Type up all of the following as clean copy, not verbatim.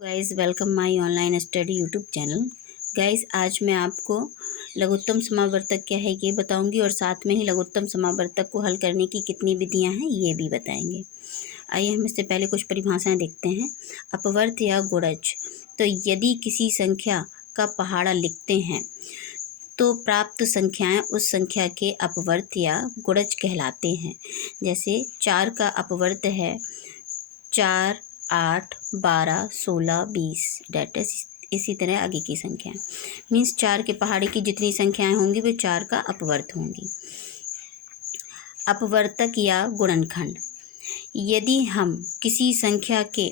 Guys welcome my online study YouTube channel. Guys आज मैं आपको लघुत्तम समावर्तक क्या है ये बताऊंगी और साथ में ही लघुत्तम समावर्तक को हल करने की कितनी विधियां हैं ये भी बताएंगे। आइए हम इससे पहले कुछ परिभाषाएं देखते हैं। अपवर्त या गुणज, तो यदि किसी संख्या का पहाड़ा लिखते हैं तो प्राप्त संख्याएं उस संख्या के अपवर्त या गुणज कहलाते हैं। जैसे 4 का अपवर्त है 4, 8, 12, 16, 20 डेट इज इसी तरह आगे की संख्याएं मीन्स 4 के पहाड़े की जितनी संख्याएं होंगी वे 4 का अपवर्त होंगी। अपवर्तक या गुणनखंड, यदि हम किसी संख्या के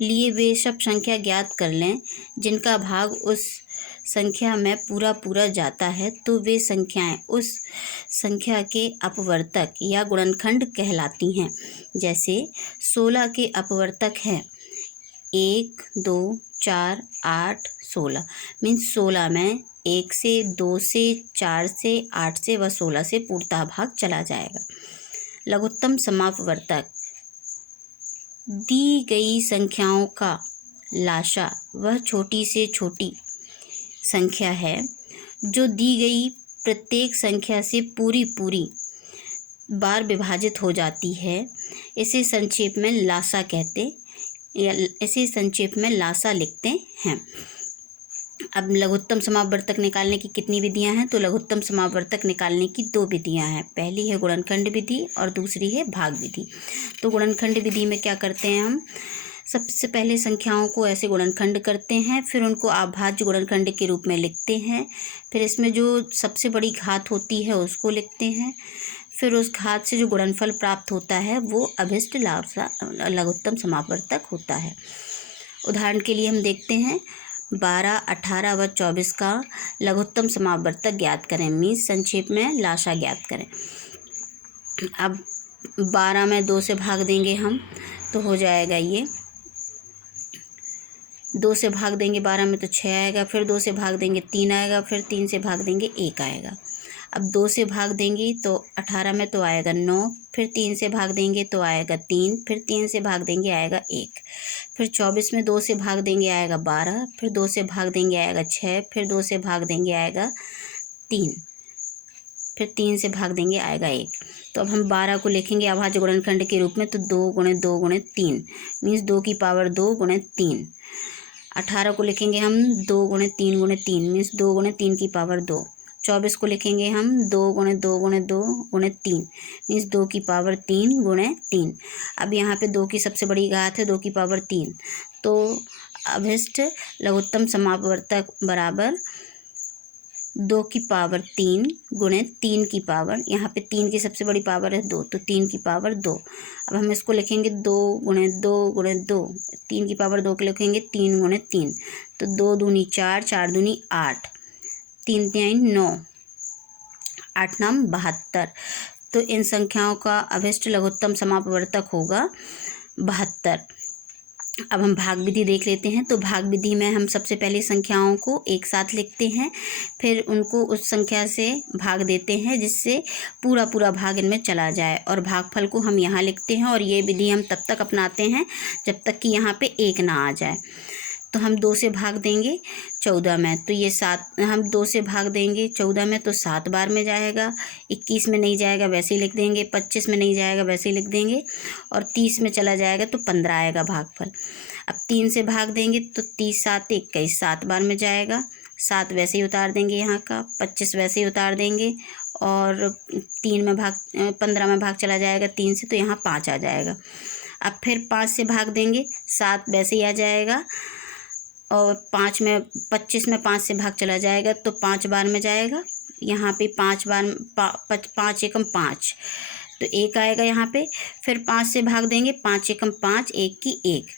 लिए वे सब संख्या ज्ञात कर लें जिनका भाग उस संख्या में पूरा पूरा जाता है तो वे संख्याएं उस संख्या के अपवर्तक या गुणनखंड कहलाती हैं। जैसे 16 के अपवर्तक हैं 1, 2, 4, 8, 16 मीन्स 16 में 1 से 2 से 4 से 8 से व 16 से पूर्णतः भाग चला जाएगा। लघुत्तम समापवर्तक, दी गई संख्याओं का लाशा वह छोटी से छोटी संख्या है जो दी गई प्रत्येक संख्या से पूरी बार विभाजित हो जाती है। इसे संक्षेप में लाशा कहते या इसे संक्षेप में लाशा लिखते हैं। अब लघुत्तम समापवर्तक निकालने की कितनी विधियां हैं? तो लघुत्तम समापवर्तक निकालने की 2 विधियां हैं। पहली है गुणनखंड विधि और दूसरी है भाग विधि। तो गुणनखंड विधि में क्या करते हैं हम? सबसे पहले संख्याओं को ऐसे गुणनखंड करते हैं, फिर उनको अभाज्य गुणनखंड के रूप में लिखते हैं, फिर इसमें जो सबसे बड़ी घात होती है उसको लिखते हैं, फिर उस घात से जो गुणनफल प्राप्त होता है वो अभिष्ट लघुत्तम समापवर्तक होता है। उदाहरण के लिए हम देखते हैं 12, 18 व 24 का लघुत्तम समापवर्तक ज्ञात करें मीन्स संक्षेप में लाशा ज्ञात करें। अब 12 में 2 से भाग देंगे हम तो हो जाएगा ये 2 से भाग देंगे 12 में तो 6 आएगा, फिर 2 से भाग देंगे 3 आएगा, फिर 3 से भाग देंगे 1 आएगा। अब 2 से भाग देंगे तो 18 में तो आएगा 9, फिर 3 से भाग देंगे तो आएगा 3, फिर 3 से भाग देंगे आएगा 1, फिर 24 में 2 से भाग देंगे आएगा 12, फिर 2 से भाग देंगे आएगा 6, फिर 2 से भाग देंगे आएगा 3, फिर 3 से भाग देंगे आएगा 1। तो अब हम 12 को लिखेंगे अभाज्य गुणनखंड के रूप में तो 2 गुणे 2 गुणे 3 मीन्स 2 की पावर 2 गुणे 3। 18 को लिखेंगे हम 2 गुणे 3 गुणे 3 मीन्स 2 गुणे 3 की पावर 2। 24 को लिखेंगे हम 2 गुणे 2 गुणे 2 गुणे 3 मीन्स 2 की पावर 3 गुणे 3। अब यहाँ पे 2 की सबसे बड़ी घात है 2 की पावर 3, तो अभिष्ट लघुत्तम समापवर्तक बराबर 2 की पावर 3 गुणे 3 की पावर, यहाँ पे 3 की सबसे बड़ी पावर है 2 तो 3 की पावर 2। अब हम इसको लिखेंगे 2 गुणे 2 गुणे 2, 3 की पावर 2 को लिखेंगे 3 गुणे 3 तो 2 दूनी 4, 4 दूनी 8, 3 3 9, 8 नाम 72। तो इन संख्याओं का अभिष्ट लघुत्तम समापवर्तक होगा 72। अब हम भाग विधि देख लेते हैं। तो भाग विधि में हम सबसे पहले संख्याओं को एक साथ लिखते हैं, फिर उनको उस संख्या से भाग देते हैं जिससे पूरा भाग इनमें चला जाए और भागफल को हम यहाँ लिखते हैं। और ये विधि हम तब तक अपनाते हैं जब तक कि यहाँ पे 1 ना आ जाए। तो हम 2 से भाग देंगे 14 में तो ये 7, हम 2 से भाग देंगे 14 में तो 7 बार में जाएगा, 21 में नहीं जाएगा वैसे ही लिख देंगे, 25 में नहीं जाएगा वैसे ही लिख देंगे और 30 में चला जाएगा तो 15 आएगा भागफल। अब 3 से भाग देंगे तो 30 7 21 7 बार में जाएगा, 7 वैसे ही उतार देंगे यहाँ का, 25 वैसे ही उतार देंगे और 15 में भाग चला जाएगा 3 से तो यहाँ 5 आ जाएगा। अब फिर 5 से भाग देंगे 7 वैसे ही आ जाएगा और 25 में 5 से भाग चला जाएगा तो 5 बार में जाएगा, यहाँ पे 5 बार 5 एकम 5 तो 1 आएगा यहाँ पे। फिर 5 से भाग देंगे 5 एकम 5 1 की 1।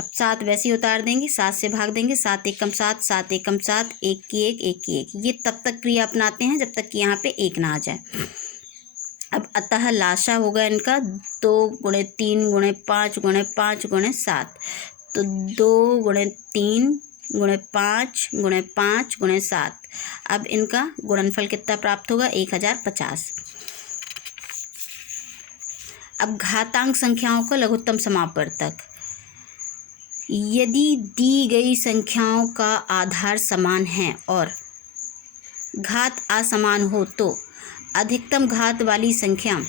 अब 7 वैसे ही उतार देंगे, 7 से भाग देंगे 7 एकम 7 7 एकम 7 1 की 1 1 की 1। ये तब तक क्रिया अपनाते हैं जब तक कि यहाँ पे 1 ना आ जाए। अब अतः लाशा होगा इनका 2 गुणे 3 गुणे 5 गुणे 5 गुणे 7 तो 2 गुणे 3 गुणे 5 गुणे 5 गुणे 7। अब इनका गुणनफल कितना प्राप्त होगा? 1050। अब घातांक संख्याओं का लघुत्तम समापवर्तक, यदि दी गई संख्याओं का आधार समान है और घात असमान हो तो अधिकतम घात वाली संख्या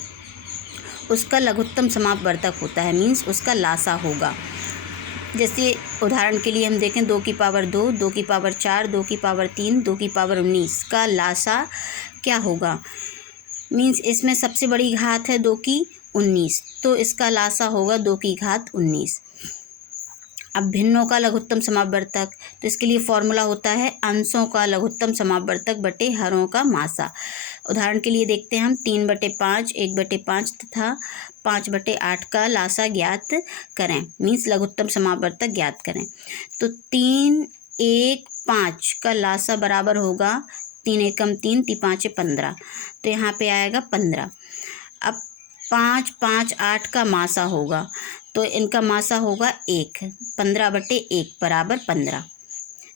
उसका लघुत्तम समापवर्तक होता है, मीन्स उसका लासा होगा। जैसे उदाहरण के लिए हम देखें 2 की पावर 2, 2 की पावर 4, 2 की पावर 3, 2 की पावर 19 का लासा क्या होगा, मीन्स इसमें सबसे बड़ी घात है 2 की 19, तो इसका लासा होगा 2 की घात 19। अब भिन्नों का लघुत्तम समापवर्तक, तो इसके लिए फॉर्मूला होता है अंशों का लघुत्तम समापवर्तक बटे हरों का मासा। उदाहरण के लिए देखते हैं हम 3/5, 1/5 तथा 5/8 का लासा ज्ञात करें, मीन्स लघुत्तम समापवर्तक ज्ञात करें। तो 3, 1, 5 का लासा बराबर होगा 3 एकम 3, 3 5 15, तो यहाँ पे आएगा 15। अब 5, 5, 8 का मासा होगा, तो इनका मासा होगा 1, 15/1 बराबर 15।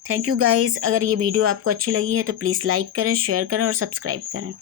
Thank you guys. अगर ये वीडियो आपको अच्छी लगी है तो प्लीज़ लाइक करें, शेयर करें और सब्सक्राइब करें।